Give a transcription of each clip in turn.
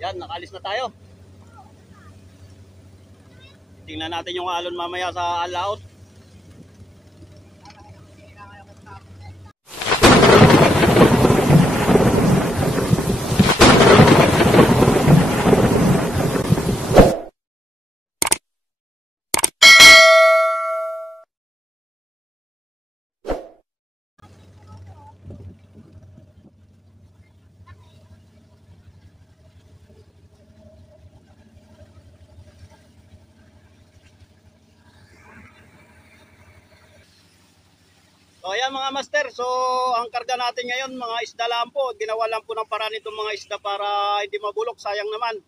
Yan, nakalis na tayo. Tingnan natin yung alon mamaya sa all-out. So ayan mga master, so ang karga natin ngayon mga isda lang po. Ginawa lang po ng paraan itong mga isda para hindi mabulok, sayang naman.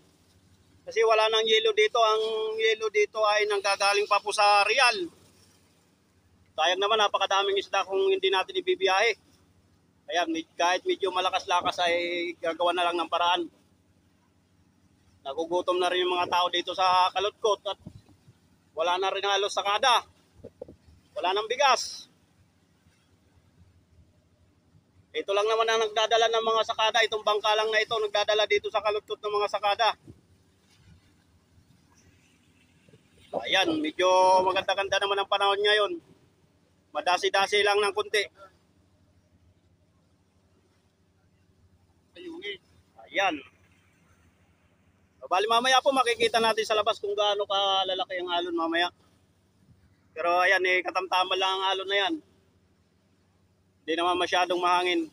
Kasi wala nang yelo dito, ang yelo dito ay nanggagaling pa po sa Real. Sayang naman, napakadaming isda kung hindi natin ibibiyahe. Kaya kahit medyo malakas-lakas ay gagawa na lang ng paraan. Nagugutom na rin yung mga tao dito sa Kalutkot at wala na rin halos sakada. Wala nang bigas. Ito lang naman ang nagdadala ng mga sakada. Itong bangka lang na ito nagdadala dito sa Kalutkot ng mga sakada. Ayan, medyo maganda-ganda naman ang panahon ngayon. Madasi-dasi lang ng kunti. Ayan. Bali mamaya po makikita natin sa labas kung gaano kalalaki ang alon mamaya. Pero ayan, katamtaman lang ang alon na yan. Hindi naman masyadong mahangin.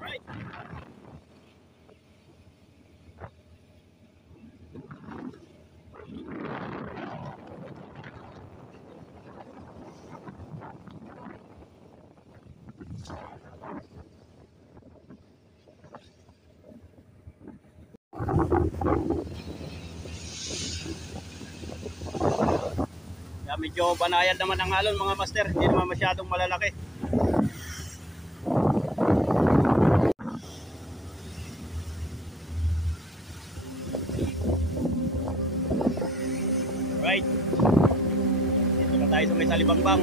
Alright. Kaya medyo banayad naman ang alon mga master, hindi naman masyadong malalaki. Right. Dito na tayo sa may Salibangbang.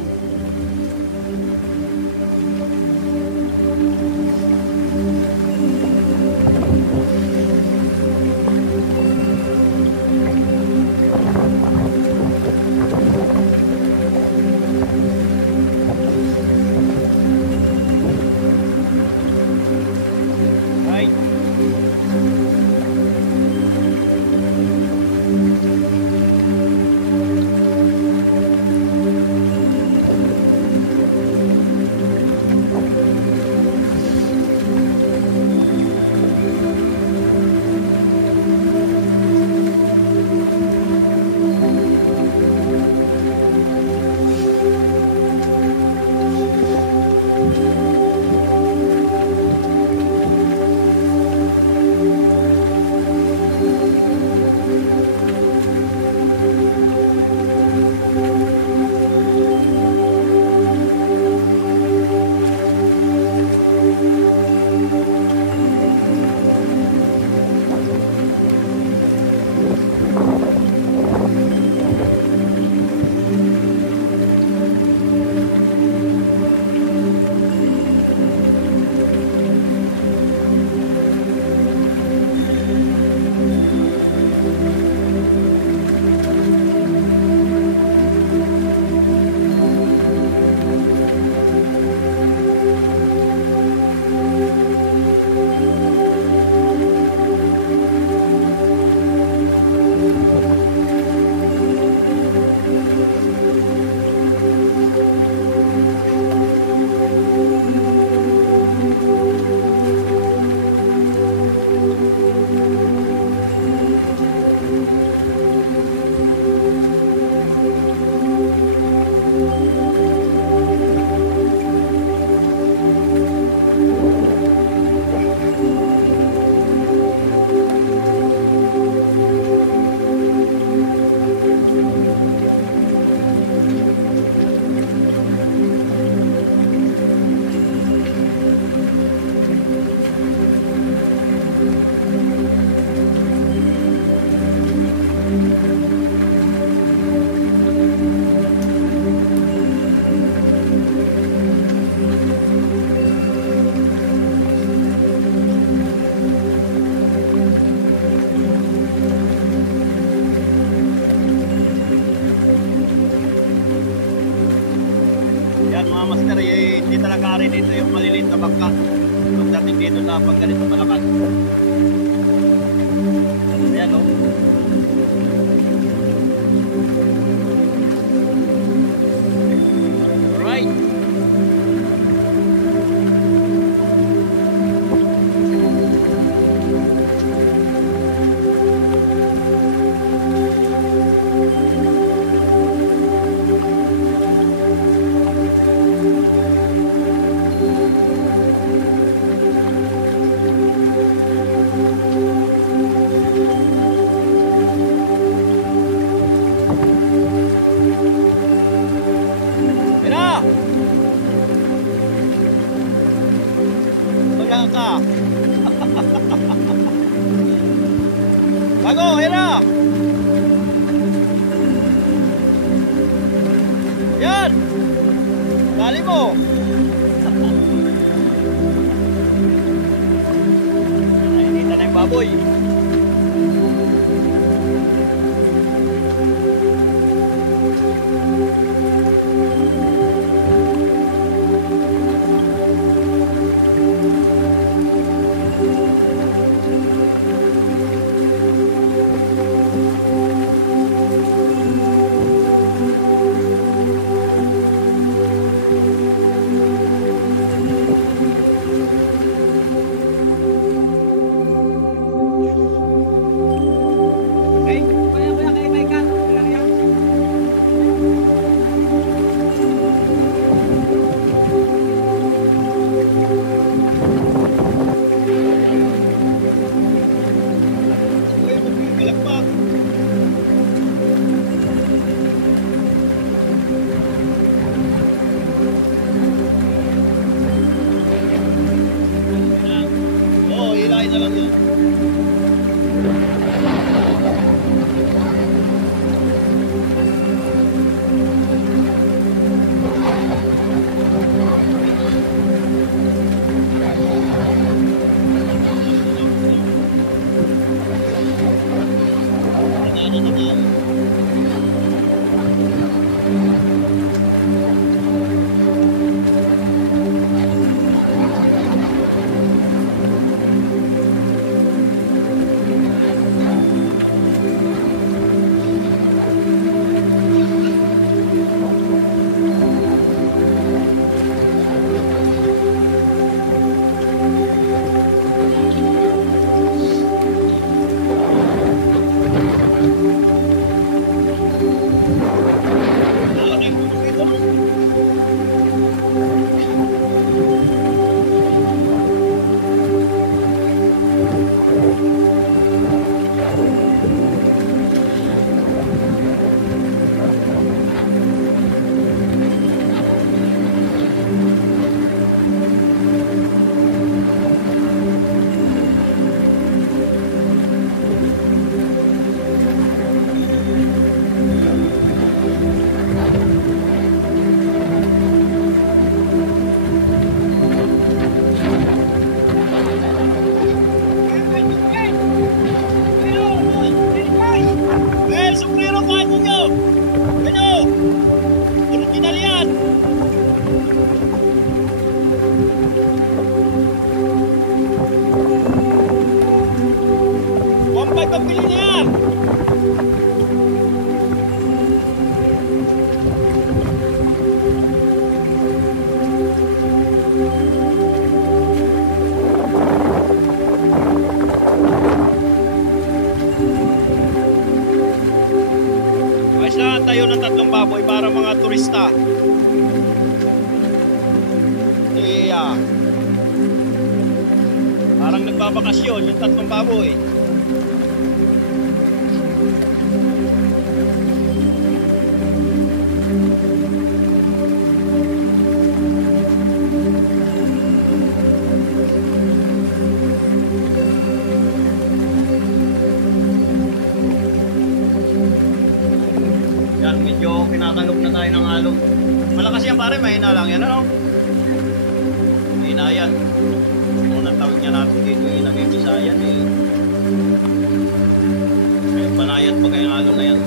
nangyayari dito yung maliliit na bangka pagdating dito sa pag ganito malakas. Ayan o. Alright. Wala ka. Bago, ayan na. Yan. Dali mo. Nakikita na yung baboy. Hilahin na lang yan. Pagpili niya. Ayos na tayo ng 3 baboy para mga turista. Yeah. Parang nagbabakasyon yung 3 baboy. Yan, medyo kinakalog na tayo ng alog. Malakas yan pare, mahina lang yan, ano? Mahina yan. Unang tawag niya natin dito, ilagay Bisayan eh. May panayat pa kayong alog na yan.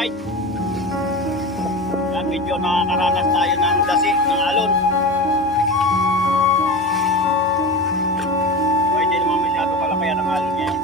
Alright. Yan, medyo nakakaranas tayo ng dasi, ng alon. So, hindi naman masyado kalakayan ng alon ngayon.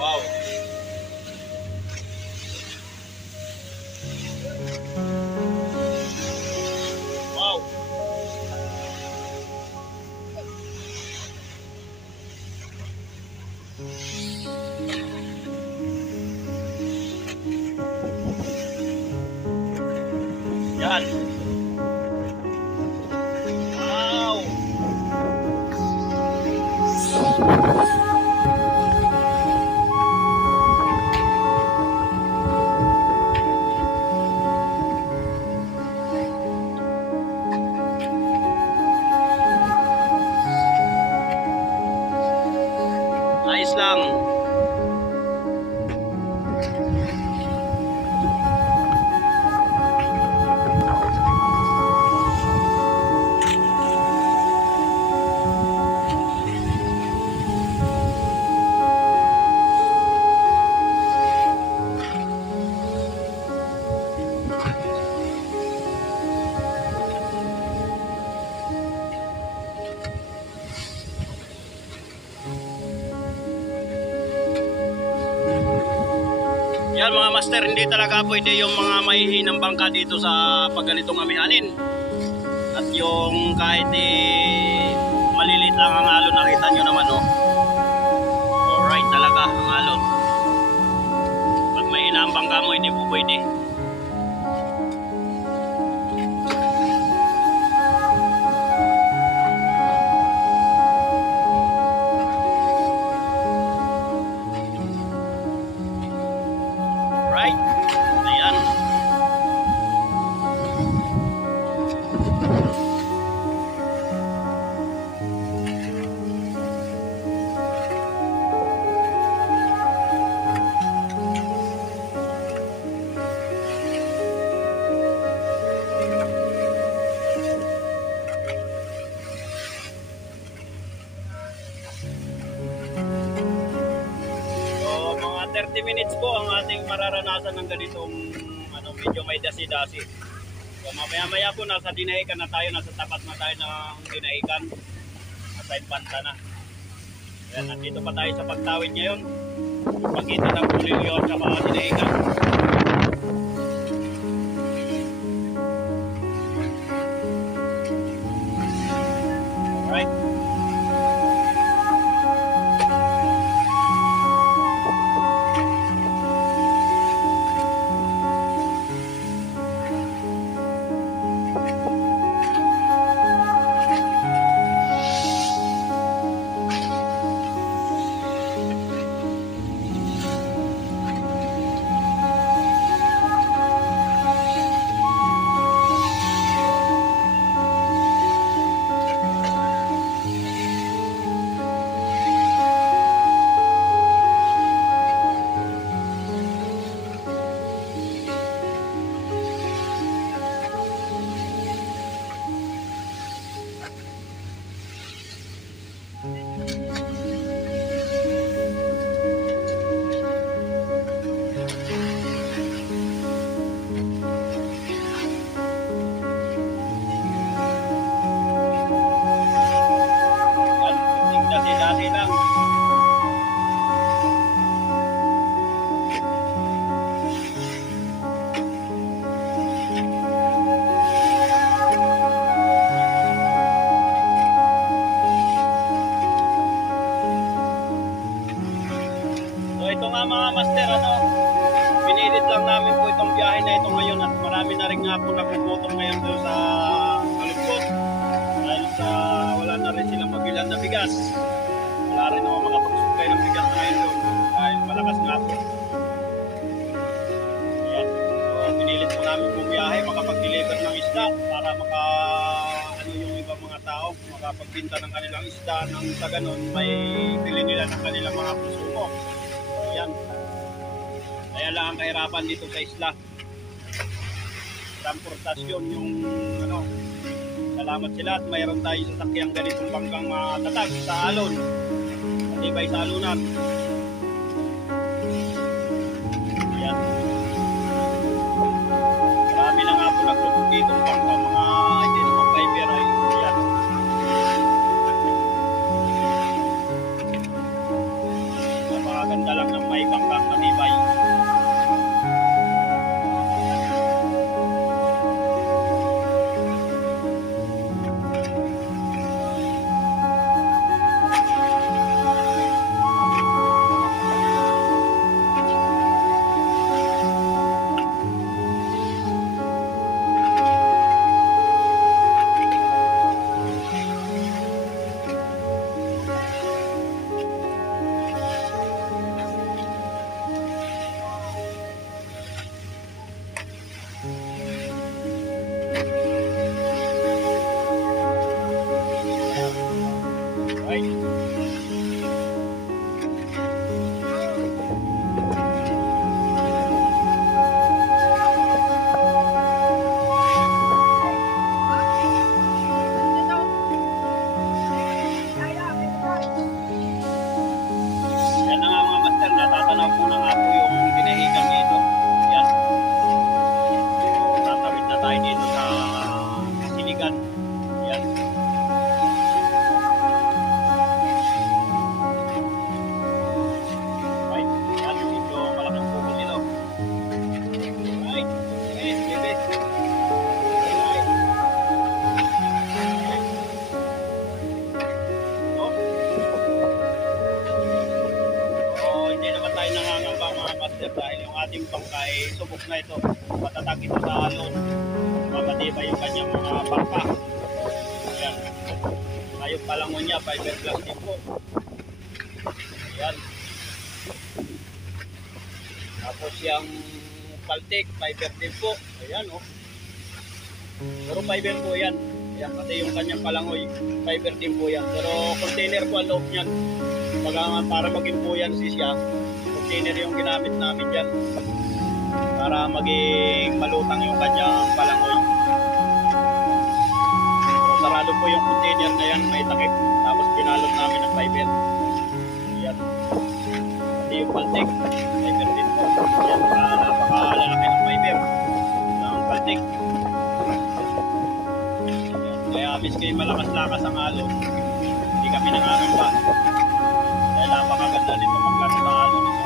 Wow. Wow. Yan. Wow. Ayos lang. Yan mga master, hindi talaga pwede yung mga mahihinang bangka dito sa pagganitong amihanin. At yung kahit malilit lang ang alon, nakita nyo naman oh. Alright talaga ang alon. Pag may hinang bangka mo, hindi po pwede. Right? Ayan. So, mga 30 minutes po ang ating mararanasan ng ganitong medyo may dasi-dasi. So mamaya-maya po nasa Dinahican na tayo, nasa tapat na tayo ng Dinahican. Nasa Infanta na. Ayan, nandito pa tayo sa pagtawid ngayon. Pagkita ng Pulilio at mga Dinahican. Alright. ito nga mga master, pinilit lang namin po itong biyahe na ito ngayon at marami na rin nga po nagugutom ngayon doon sa Kalugkot. Dahil sa wala na rin silang mabilan na bigas. Wala rin naman mga pagsupply ng bigas ngayon doon dahil malakas nga po. Ayan. So, pinilit po namin po biyahe, makapag-deliver ng isda para yung ibang mga tao, makapagbinta ng kanilang isda nang sa ganun may bili nila ng kanilang mga konsumo. Ayan. Kaya lang ang kahirapan dito sa isla. Transportasyon yung salamat sila at mayroon tayo sasakyang ganitong bangkang matatag sa alon. Matibay sa alunan. Ayan. Marami na nga po naglubog dito bangkang mga hindi naman fiber ay ayan. Napakaganda lang ng may bangkang matibay. Dahil yung ating bangkay subok na ito, matatag ito sa alon, mamatibay yung kanyang mga bangka. Ayan, ayun palangon niya, fiberglass din po. Ayan, tapos yung paltik, fiber din po. Ayan pero fiber po yan. Ayan, pati yung kanyang palangoy, fiber din po yan, pero container po ang loob niyan. Para maging po yan siya, container yung ginamit namin dyan para maging malutang yung kanyang palangoy. So, sarado po yung container na yan, may takip, tapos pinalot namin ng fiber. Ayan. Pati yung paltik, fiber din po. Ayan, napakalalaki ng fiber ng paltik. Kaya miski malakas-lakas ang alon, hindi kami nangangamba dahil napakaganda nito magklase ng alon nito.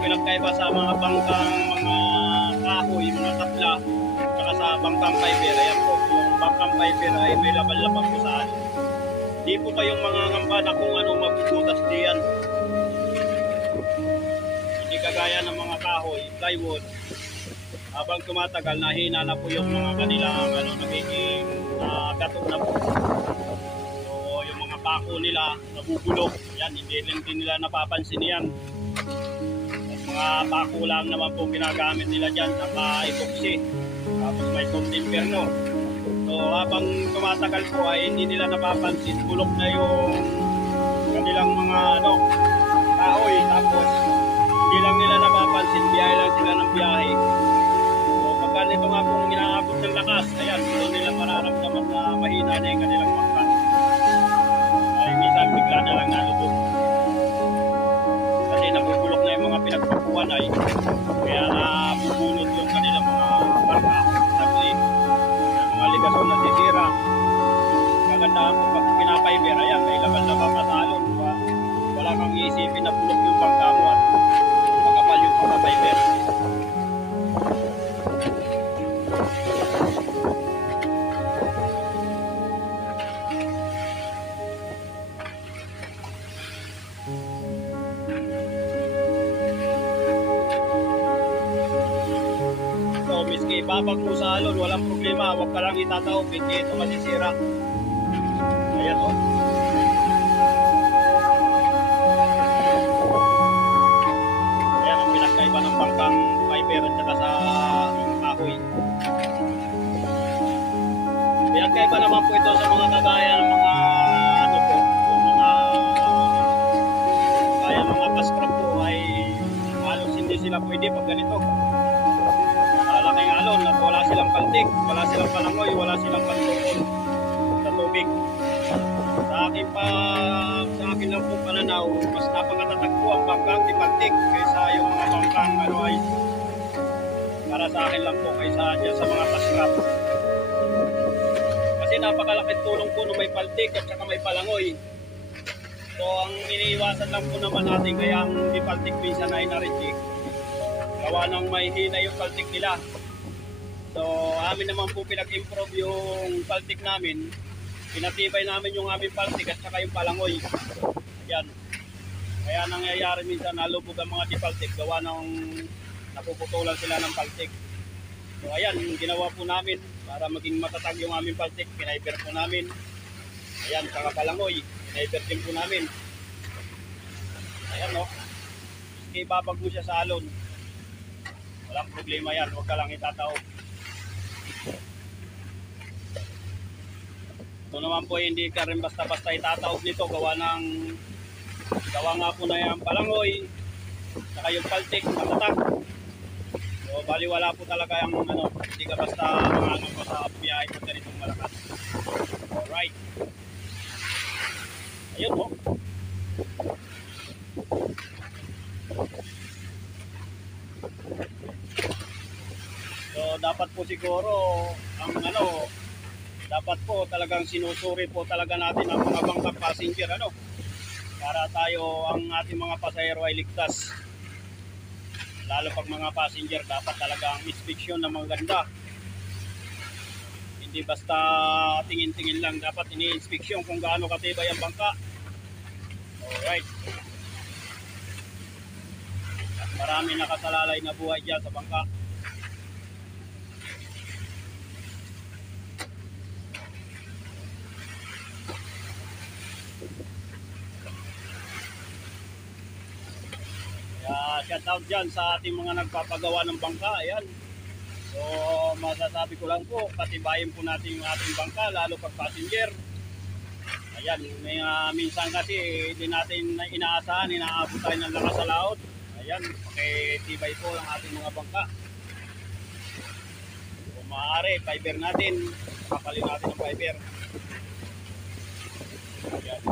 Pinagkaiba sa mga bangkang mga kahoy, mga tapla, saka sa bangkang fiber. Ayan po, yung bangkang fiber ay may laban-laban po sa ano. Di po kayong mga ngamba na kung ano mabubutas diyan. Hindi kagaya ng mga kahoy, plywood. Habang tumatagal, nahina na po yung mga kanilang nagiging gato na po. So yung mga pako nila nabubulok. Yan, hindi nila napapansin yan. Mga bako lang naman po ginagamit nila dyan, saka epoxy. Tapos may contemper, no? So habang tumatagal po ay hindi nila napapansin, bulok na yung kanilang mga kahoy. Tapos hindi lang nila napapansin, biyahe lang sila ng biyahe. So pagka nito nga pong inaabot ng lakas, ayan, doon nila mararamdaman na mahina na yung kanilang bangka. Ay minsan bigla na lang nalubog. Kasi nabubulok na yung mga pinagpapuan ay kaya nabubunod yung kanilang mga bangka. Sabi, yung mga ligasyon na sisira. Kagandahan po pag pinapaiber, ayan, may laban-laban kasalon. Wala kang iisipin na bulok yung bangka mo at makapal yung pagpapaiber. So, miski ibabag mo sa alon, walang problema. Huwag ka lang itataob, hindi ito masisira. Ayan o. Ayan ang pinagkaiba ng bangkang fiber at saka sa kahoy. Pinagkaiba naman po ito sa mga kagaya ng mga mga pascrap po ay halos hindi sila pwede pag ganito. Malaking alon at wala silang paltik, wala silang palangoy, wala silang pantukol sa tubig. Sa akin lang po pananaw, mas napakatatag po ang bangkang di paltik kaysa yung mga bangkang ay para sa akin lang po kaysa dyan sa mga pascrap. Kasi napakalaking tulong po nung may paltik at saka may palangoy. So ang iniiwasan lang po naman natin kaya ang di paltik minsan ay na-reject. Gawa ng may hina yung paltik nila. So amin naman po pinag-improve yung paltik namin. Pinatibay namin yung aming paltik at saka yung palangoy. Yan. Kaya nangyayari minsan nalubog ang mga di paltik gawa ng napuputulan sila ng paltik. So ayan, yung ginawa po namin para maging matatag yung aming paltik, pinaiber po namin. Ayan, saka palangoy, pinaiber din po namin. Ayan no. Ibabag mo siya sa alon. Walang problema yan, huwag ka lang itataob. Ito naman po hindi ka rin basta-basta itataob nito, gawa nga po na yung palangoy, saka yung paltik, matatag. So baliwala po talaga yung hindi ka basta mga mo sa biyahe po ganitong malakas. Alright. Ayun po. So dapat po siguro ang dapat po talagang sinusuri po talaga natin ang mga bangkang passenger para tayo ang ating mga pasahero ay ligtas. Lalo pag mga passenger dapat talaga ang inspeksyon na maganda. Hindi basta tingin-tingin lang, dapat ini-inspeksyon kung gaano katibay ang bangka. Alright. Marami nakasalalay na buhay dyan sa bangka. Shout out dyan sa ating mga nagpapagawa ng bangka. Ayan. So masasabi ko lang po, patibayin po natin yung ating bangka, lalo pag passenger. Ayan, minsan kasi hindi natin inaasahan, inaabot tayo ng lakas sa laot. Ayan, pakitibay po ang ating mga bangka. Kung maaari, fiber natin, kapalin natin ang fiber. Ayan.